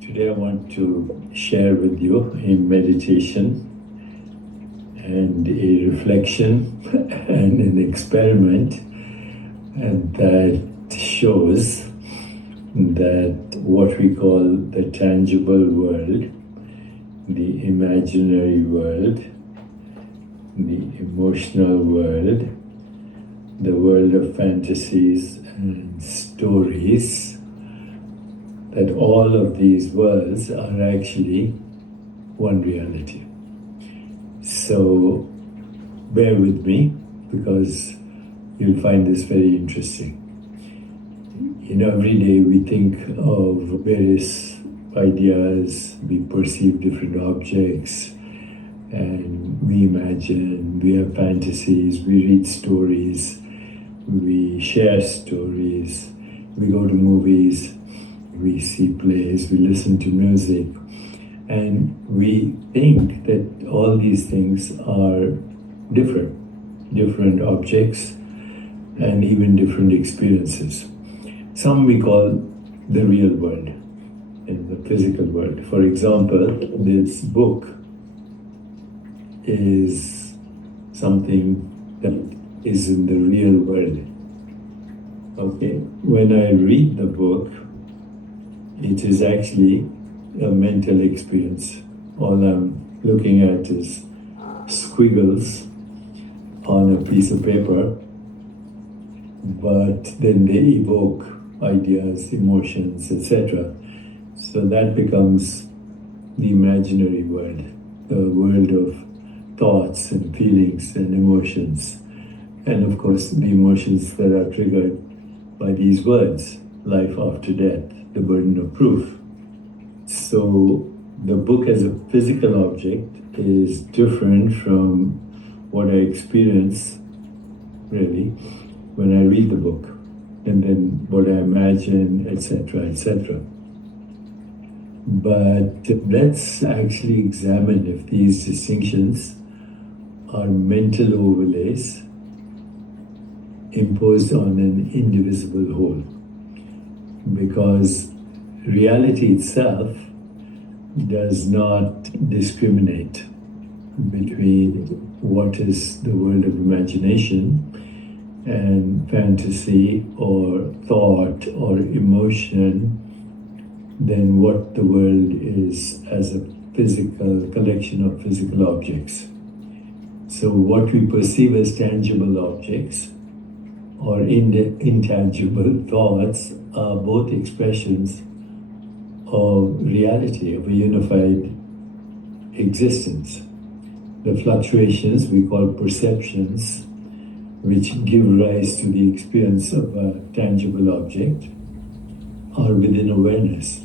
Today I want to share with you a meditation and a reflection and an experiment and that shows that what we call the tangible world, the imaginary world, the emotional world, the world of fantasies and stories, that all of these worlds are actually one reality. So bear with me because you'll find this very interesting. Every day we think of various ideas, we perceive different objects, and we imagine, we have fantasies, we read stories, we share stories, we go to movies, we see plays, we listen to music, and we think that all these things are different objects and even different experiences. Some we call the real world, in the physical world. For example, this book is something that is in the real world. Okay, when I read the book, it is actually a mental experience. All I'm looking at is squiggles on a piece of paper, but then they evoke ideas, emotions, etc. So that becomes the imaginary world, the world of thoughts and feelings and emotions. And of course, the emotions that are triggered by these words: life after death, the burden of proof. So the book as a physical object is different from what I experience, really, when I read the book, and then what I imagine, etc., etc. But let's actually examine if these distinctions are mental overlays imposed on an indivisible whole. Because reality itself does not discriminate between what is the world of imagination and fantasy or thought or emotion than what the world is as a physical collection of physical objects. So what we perceive as tangible objects or intangible thoughts are both expressions of reality, of a unified existence. The fluctuations we call perceptions, which give rise to the experience of a tangible object, are within awareness,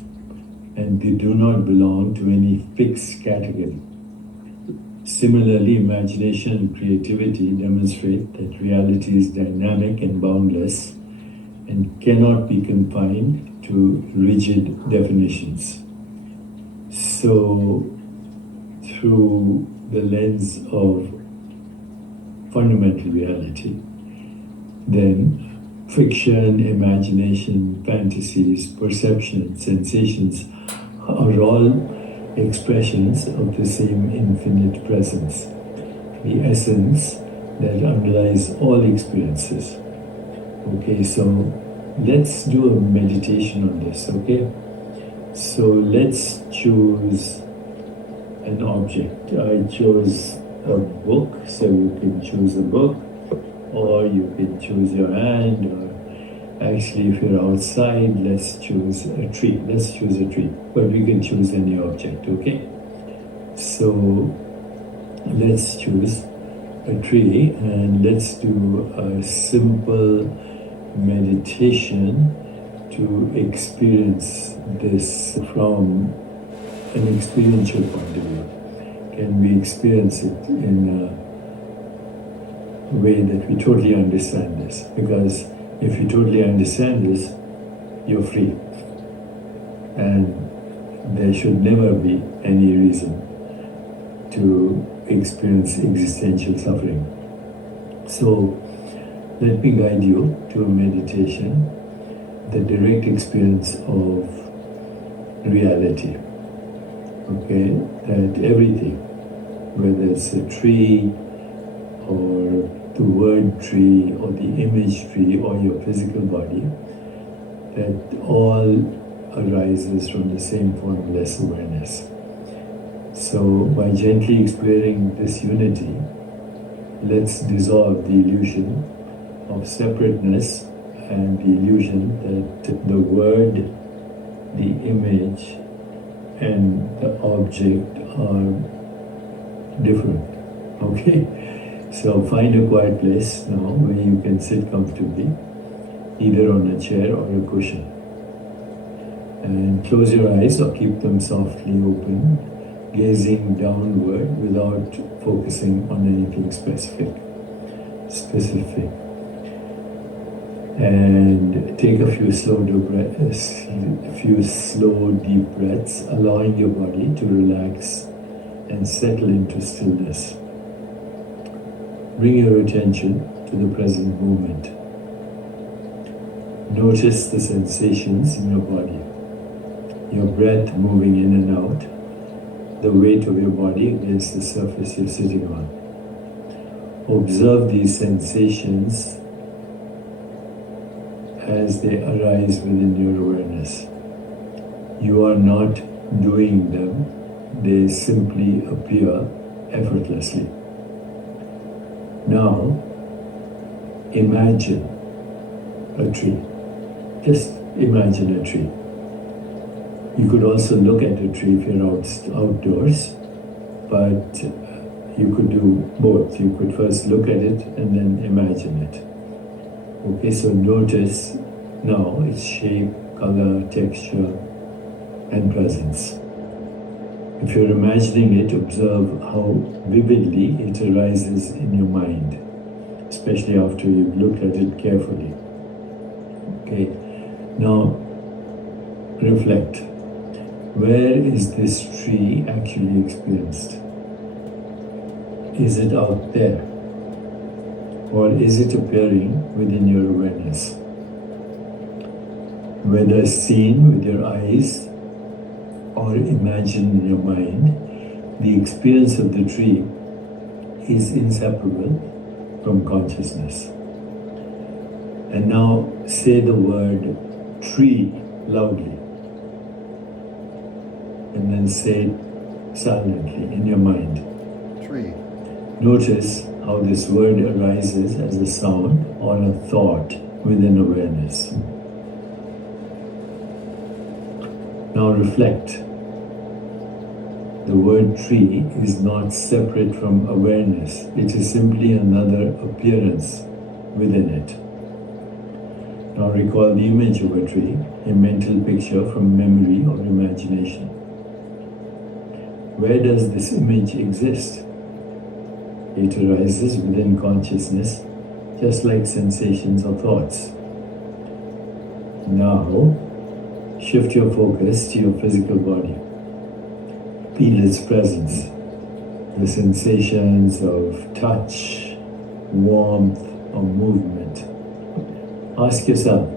and they do not belong to any fixed category. Similarly, imagination and creativity demonstrate that reality is dynamic and boundless and cannot be confined to rigid definitions. So, through the lens of fundamental reality, then fiction, imagination, fantasies, perception, sensations are all expressions of the same infinite presence, the essence that underlies all experiences. Okay, so let's do a meditation on this, okay? So let's choose an object. I chose a book, so you can choose a book, or you can choose your hand, or actually if you're outside, let's choose a tree. Let's choose a tree, but we can choose any object, okay? So let's choose a tree and let's do a simple meditation to experience this from an experiential point of view. Can we experience it in a way that we totally understand this? Because if you totally understand this, you're free. And there should never be any reason to experience existential suffering. So let me guide you to a meditation, the direct experience of reality. Okay, that everything, whether it's a tree or the word tree or the image tree or your physical body, that all arises from the same formless awareness. So by gently exploring this unity, let's dissolve the illusion of separateness and the illusion that the word, the image, and the object are different. Okay? So find a quiet place now where you can sit comfortably, either on a chair or a cushion. And close your eyes or keep them softly open, gazing downward without focusing on anything specific. And take a few slow deep breaths, allowing your body to relax and settle into stillness. Bring your attention to the present moment. Notice the sensations in your body, your breath moving in and out, the weight of your body against the surface you're sitting on. Observe these sensations as they arise within your awareness. You are not doing them, they simply appear effortlessly. Now, imagine a tree. Just imagine a tree. You could also look at a tree if you're outdoors, but you could do both. You could first look at it and then imagine it. Okay, so notice now its shape, color, texture, and presence. If you're imagining it, observe how vividly it arises in your mind, especially after you've looked at it carefully. Okay, now reflect. Where is this tree actually experienced? Is it out there? Or is it appearing within your awareness? Whether seen with your eyes or imagined in your mind, the experience of the tree is inseparable from consciousness. And now say the word tree loudly, and then say it silently in your mind. Tree. Notice how this word arises as a sound or a thought within awareness. Now reflect. The word tree is not separate from awareness. It is simply another appearance within it. Now recall the image of a tree, a mental picture from memory or imagination. Where does this image exist? It arises within consciousness, just like sensations or thoughts. Now, shift your focus to your physical body. Feel its presence, the sensations of touch, warmth, or movement. Ask yourself,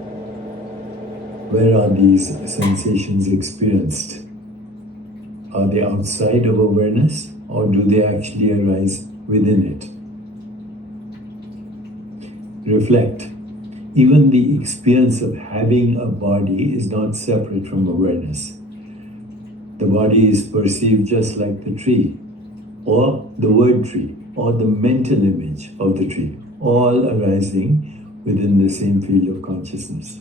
where are these sensations experienced? Are they outside of awareness, or do they actually arise within it? Reflect. Even the experience of having a body is not separate from awareness. The body is perceived just like the tree, or the word tree, or the mental image of the tree, all arising within the same field of consciousness.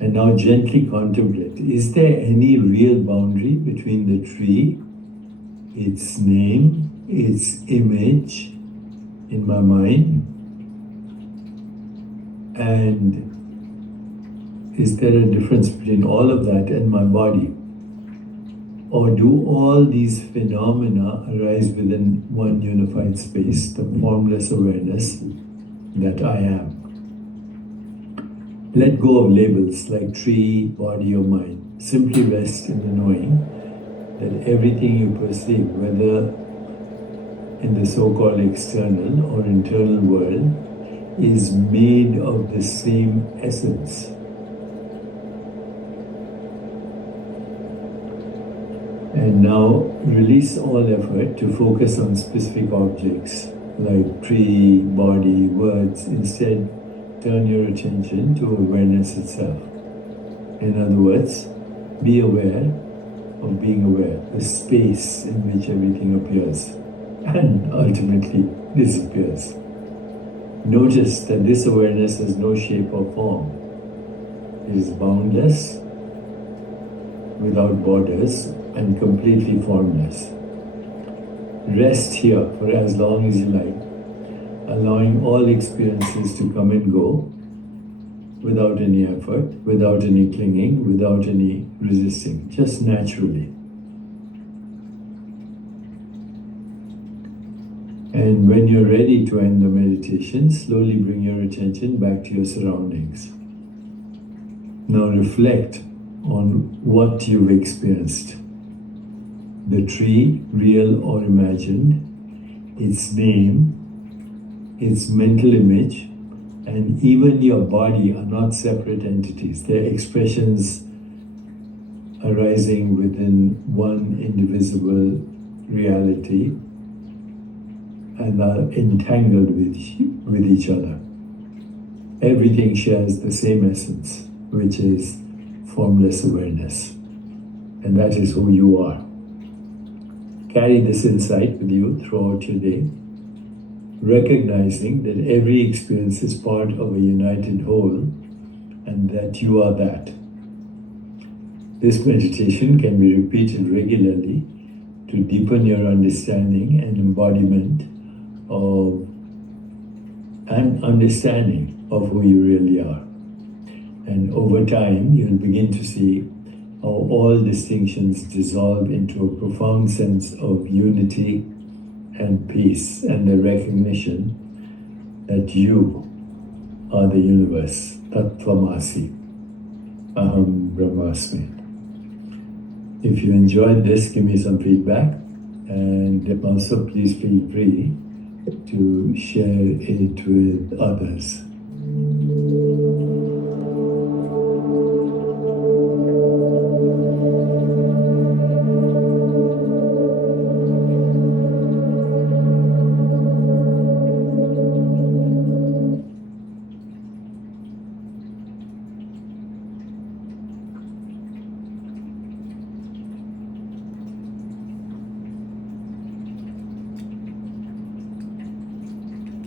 And now gently contemplate, is there any real boundary between the tree, its name, its image in my mind, and is there a difference between all of that and my body? Or do all these phenomena arise within one unified space, the formless awareness that I am? Let go of labels like tree, body, or mind. Simply rest in the knowing that everything you perceive, whether in the so-called external or internal world, is made of the same essence. And now release all effort to focus on specific objects like tree, body, words. Instead, turn your attention to awareness itself. In other words, be aware of being aware, the space in which everything appears and ultimately disappears. Notice that this awareness has no shape or form. It is boundless, without borders, and completely formless. Rest here for as long as you like, allowing all experiences to come and go without any effort, without any clinging, without any resisting, just naturally. And when you're ready to end the meditation, slowly bring your attention back to your surroundings. Now reflect on what you've experienced. The tree, real or imagined, its name, its mental image, and even your body are not separate entities. They're expressions arising within one indivisible reality and are entangled with each other. Everything shares the same essence, which is formless awareness. And that is who you are. Carry this insight with you throughout your day, recognizing that every experience is part of a united whole and that you are that. This meditation can be repeated regularly to deepen your understanding and embodiment of an understanding of who you really are. And over time, you'll begin to see how all distinctions dissolve into a profound sense of unity and peace, and the recognition that you are the universe, Tattvamasi, Aham Brahmasmi. If you enjoyed this, give me some feedback, and also please feel free to share it with others.